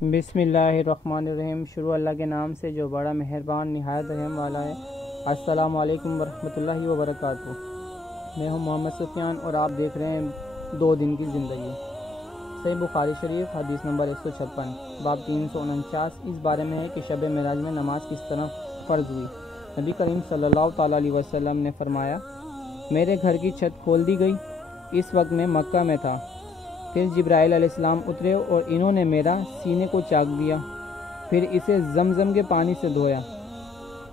بسم اللہ الرحمن الرحیم۔ شروع اللہ کے نام سے جو بڑا مہربان نہایت رحم والا ہے۔ السلام علیکم ورحمۃ اللہ وبرکاتہ۔ میں ہوں محمد سفیان اور آپ دیکھ رہے ہیں 2 دن کی زندگی۔ صحیح بخاری شریف حدیث نمبر 156 باب 349 اس بارے میں ہے کہ شب معراج میں نماز کس طرح فرض ہوئی۔ نبی کریم صلی اللہ تعالیٰ علیہ وسلم نے فرمایا، میرے گھر کی چھت کھول دی گئی، اس وقت میں مکہ میں تھا۔ پھر جبرائیل علیہ السلام اترے اور انہوں نے میرا سینے کو چاک دیا، پھر اسے زمزم کے پانی سے دھویا،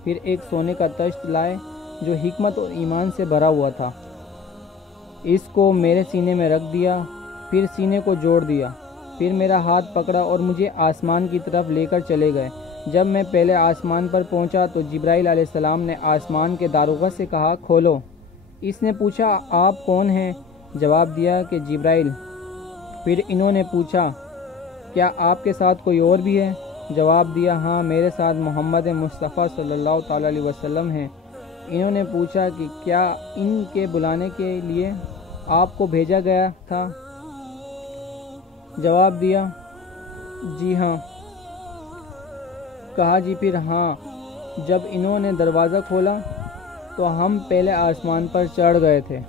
پھر ایک سونے کا تشت لائے جو حکمت اور ایمان سے بھرا ہوا تھا، اس کو میرے سینے میں رکھ دیا، پھر سینے کو جوڑ دیا، پھر میرا ہاتھ پکڑا اور مجھے آسمان کی طرف لے کر چلے گئے۔ جب میں پہلے آسمان پر پہنچا تو جبرائیل علیہ السلام نے آسمان کے داروغہ سے کہا، کھولو۔ اس نے پوچھا، آپ کون ہیں؟ جواب دیا کہ جبرائیل۔ پھر انہوں نے پوچھا، کیا آپ کے ساتھ کوئی اور بھی ہے؟ جواب دیا، ہاں، میرے ساتھ محمد مصطفیٰ صلی اللہ تعالیٰ علیہ وسلم ہیں۔ انہوں نے پوچھا کہ کیا ان کے بلانے کے لیے آپ کو بھیجا گیا تھا؟ جواب دیا، جی ہاں۔ کہا، جی پھر ہاں۔ جب انہوں نے دروازہ کھولا تو ہم پہلے آسمان پر چڑھ گئے تھے۔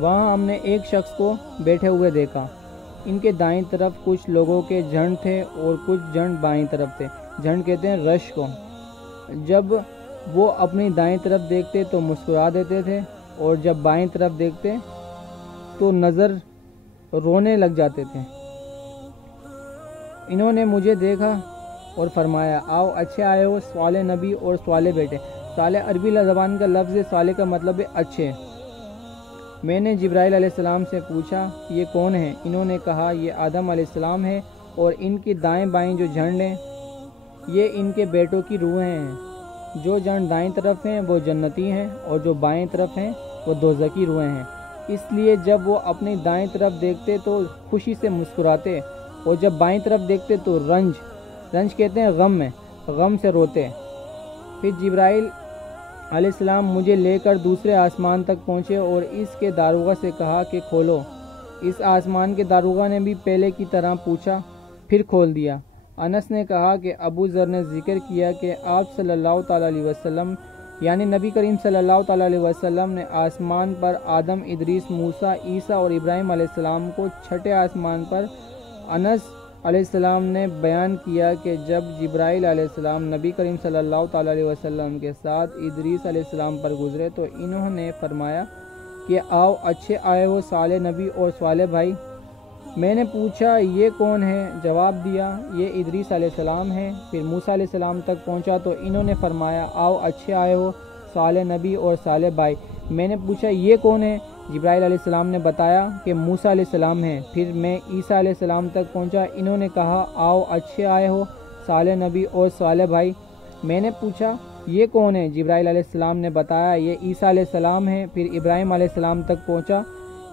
وہاں ہم نے ایک شخص کو بیٹھے ہوئے دیکھا۔ ان کے دائیں طرف کچھ لوگوں کے جھنڈ تھے اور کچھ جھنڈ بائیں طرف تھے۔ جھنڈ کہتے ہیں رش کو۔ جب وہ اپنی دائیں طرف دیکھتے تو مسکرا دیتے تھے اور جب بائیں طرف دیکھتے تو نظر رونے لگ جاتے تھے۔ انہوں نے مجھے دیکھا اور فرمایا، آؤ، اچھے آئے ہو، صالح نبی اور صالح بیٹے۔ صالح عربی زبان کا لفظ ہے، صالح کا مطلب ہے اچھے۔ میں نے جبرائیل علیہ السلام سے پوچھا، یہ کون ہیں؟ انہوں نے کہا، یہ آدم علیہ السلام ہے اور ان کی دائیں بائیں جو جھنڈ ہیں یہ ان کے بیٹوں کی روحیں ہیں۔ جو جھنڈ دائیں طرف ہیں وہ جنتی ہیں اور جو بائیں طرف ہیں وہ دوزخی روحیں ہیں۔ اس لیے جب وہ اپنی دائیں طرف دیکھتے تو خوشی سے مسکراتے اور جب بائیں طرف دیکھتے تو رنج کہتے ہیں غم سے روتے۔ پھر جبرائیل علیہ السلام مجھے لے کر دوسرے آسمان تک پہنچے اور اس کے داروغہ سے کہا کہ کھولو۔ اس آسمان کے داروغہ نے بھی پہلے کی طرح پوچھا، پھر کھول دیا۔ انس نے کہا کہ ابو ذر نے ذکر کیا کہ آپ صلی اللہ تعالیٰ علیہ وسلم یعنی نبی کریم صلی اللہ تعالیٰ علیہ وسلم نے آسمان پر آدم، ادریس، موسیٰ، عیسیٰ اور ابراہیم علیہ السلام کو چھٹے آسمان پر۔ انس علیہ السلام نے بیان کیا کہ جب جبرائیل علیہ السلام نبی کریم صلی اللہ تعالیٰ علیہ وسلم کے ساتھ ادریس علیہ السلام پر گزرے تو انہوں نے فرمایا کہ آؤ، اچھے آئے ہو، صالح نبی اور صالح بھائی۔ میں نے پوچھا، یہ کون ہے؟ جواب دیا، یہ ادریس علیہ السلام ہے۔ پھر موسیٰ علیہ السلام تک پہنچا تو انہوں نے فرمایا، آؤ، اچھے آئے ہو، صالح نبی اور صالح بھائی۔ میں نے پوچھا، یہ کون ہے؟ جبرائیل علیہ السلام نے بتایا کہ موسیٰ علیہ السلام ہیں۔ پھر میں عیسیٰ علیہ السلام تک پہنچا۔ انہوں نے کہا، آؤ، اچھے آئے ہو، صالح نبی اور صالح بھائی۔ میں نے پوچھا، یہ کون ہے؟ جبرائیل علیہ السلام نے بتایا، یہ عیسیٰ علیہ السلام ہیں۔ پھر ابراہیم علیہ السلام تک پہنچا۔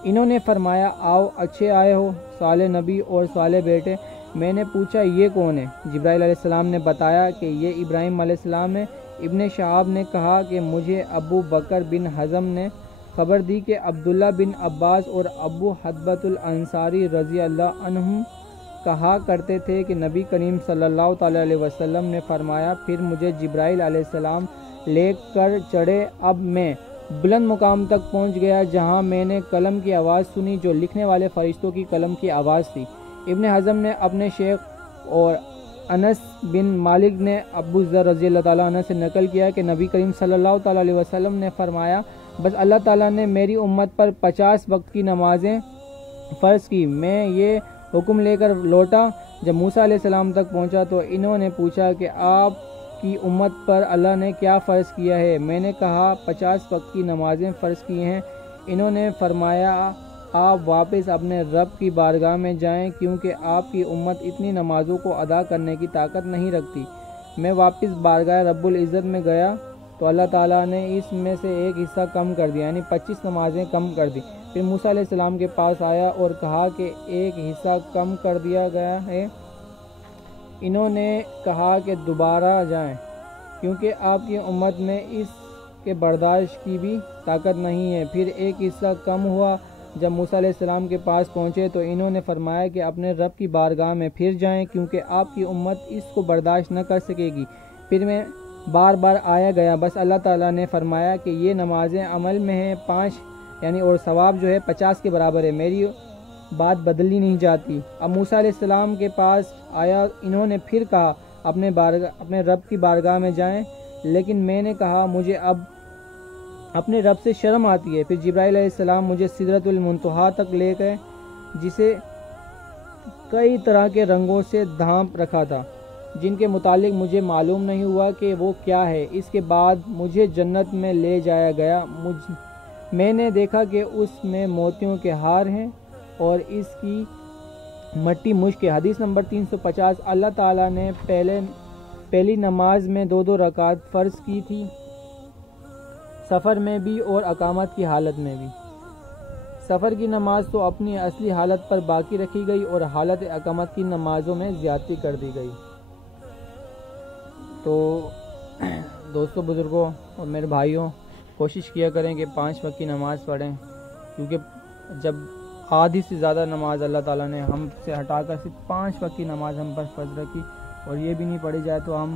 انہوں نے فرمایا، آؤ، اچھے آئے ہو، صالح نبی اور صالح بیٹے۔ میں نے پوچھا، یہ کون ہے؟ جبرائیل علیہ السلام نے بتایا کہ یہ ابراہیم علیہ السلام ہے۔ ابن شہاب نے کہا کہ مجھے ابو بکر بن حزم نے خبر دی کہ عبداللہ بن عباس اور ابو حدبۃ الانصاری رضی اللہ عنہم کہا کرتے تھے کہ نبی کریم صلی اللہ تعالیٰ علیہ وسلم نے فرمایا، پھر مجھے جبرائیل علیہ السلام لے کر چڑھے۔ اب میں بلند مقام تک پہنچ گیا جہاں میں نے قلم کی آواز سنی جو لکھنے والے فرشتوں کی قلم کی آواز تھی۔ ابن حزم نے اپنے شیخ اور انس بن مالک نے ابو ذر رضی اللہ تعالیٰ عنہ سے نقل کیا کہ نبی کریم صلی اللہ تعالیٰ علیہ وسلم نے فرمایا، بس اللہ تعالیٰ نے میری امت پر 50 وقت کی نمازیں فرض کی۔ میں یہ حکم لے کر لوٹا۔ جب موسیٰ علیہ السلام تک پہنچا تو انہوں نے پوچھا کہ آپ کی امت پر اللہ نے کیا فرض کیا ہے؟ میں نے کہا 50 وقت کی نمازیں فرض کی ہیں۔ انہوں نے فرمایا، آپ واپس اپنے رب کی بارگاہ میں جائیں کیونکہ آپ کی امت اتنی نمازوں کو ادا کرنے کی طاقت نہیں رکھتی۔ میں واپس بارگاہ رب العزت میں گیا تو اللہ تعالیٰ نے اس میں سے ایک حصہ کم کر دیا، یعنی 25 نمازیں کم کر دی۔ پھر موسیٰ علیہ السلام کے پاس آیا اور کہا کہ ایک حصہ کم کر دیا گیا ہے۔ انہوں نے کہا کہ دوبارہ جائیں کیونکہ آپ کی امت میں اس کے برداشت کی بھی طاقت نہیں ہے۔ پھر ایک حصہ کم ہوا۔ جب موسیٰ علیہ السلام کے پاس پہنچے تو انہوں نے فرمایا کہ اپنے رب کی بارگاہ میں پھر جائیں، کیونکہ آپ کی امت اس کو برداشت نہ کر سکے گی۔ پھر میں بار بار آیا گیا، بس اللہ تعالیٰ نے فرمایا کہ یہ نمازیں عمل میں ہیں 5 یعنی اور ثواب جو ہے 50 کے برابر ہے، میری بات بدلی نہیں جاتی۔ اب موسیٰ علیہ السلام کے پاس آیا، انہوں نے پھر کہا اپنے رب کی بارگاہ میں جائیں، لیکن میں نے کہا مجھے اب اپنے رب سے شرم آتی ہے۔ پھر جبرائیل علیہ السلام مجھے سدرۃ المنتہا تک لے گئے، جسے کئی طرح کے رنگوں سے ڈھانپ رکھا تھا، جن کے متعلق مجھے معلوم نہیں ہوا کہ وہ کیا ہے۔ اس کے بعد مجھے جنت میں لے جایا گیا، میں نے دیکھا کہ اس میں موتیوں کے ہار ہیں اور اس کی مٹی مشک ہے۔ حدیث نمبر 350۔ اللہ تعالیٰ نے پہلی نماز میں 2 رکعت فرض کی تھی، سفر میں بھی اور اقامت کی حالت میں بھی۔ سفر کی نماز تو اپنی اصلی حالت پر باقی رکھی گئی اور حالت اقامت کی نمازوں میں زیادتی کر دی گئی۔ تو دوستوں، بزرگوں اور میرے بھائیوں، کوشش کیا کریں کہ 5 وقت کی نماز پڑھیں، کیونکہ جب آدھی سے زیادہ نماز اللہ تعالیٰ نے ہم سے ہٹا کر صرف 5 وقت کی نماز ہم پر فرض رکھی اور یہ بھی نہیں پڑھی جائے تو ہم